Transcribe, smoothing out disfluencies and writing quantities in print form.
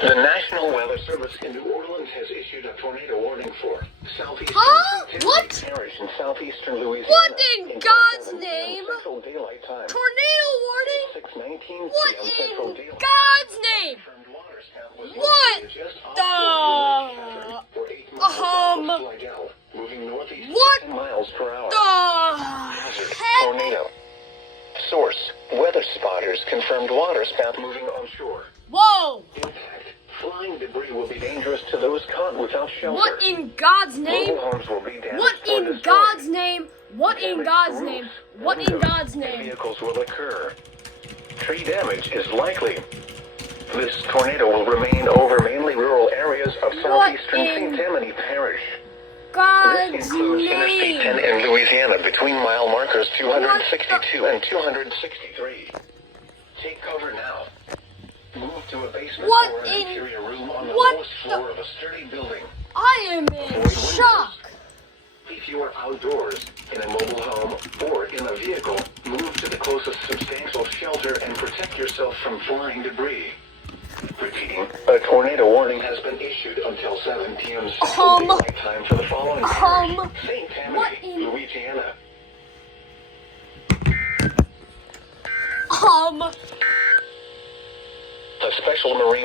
The National Weather Service in New Orleans has issued a tornado warning for southeastern What? Parish in southeastern Louisiana. What in God's southern name? Central Daylight Time. Tornado warning? 6:19 What p.m. Central in Daylight. God's name? Confirmed water spout was What located just the- offshore for 8 miles south of Slidell, moving northeast What 10 miles per hour. the heck? Tornado. Source: weather spotters confirmed water spout moving onshore. Whoa! Impact: flying debris will be dangerous to those caught without shelter. What in God's name? Mobile homes will be damaged What or in destroyed. God's name? What in Damaged God's roofs, name? What in windows, God's and name? vehicles will occur. Tree damage is likely. This tornado will remain over mainly rural areas of southeastern in St. Tammany Parish. This God's includes Interstate 10 name. in Louisiana between mile markers 262 and 263. Take cover now. Move to a basement What or an in- interior room on the what lowest floor of a sturdy building. I am in shock. If you are outdoors, in a mobile home, or in a vehicle, move to the closest substantial shelter and protect yourself from flying debris. Repeating, a tornado warning has been issued until 7 p.m. Central Daylight Time for the following parish: St. what Tammany, in- Louisiana. A special Marine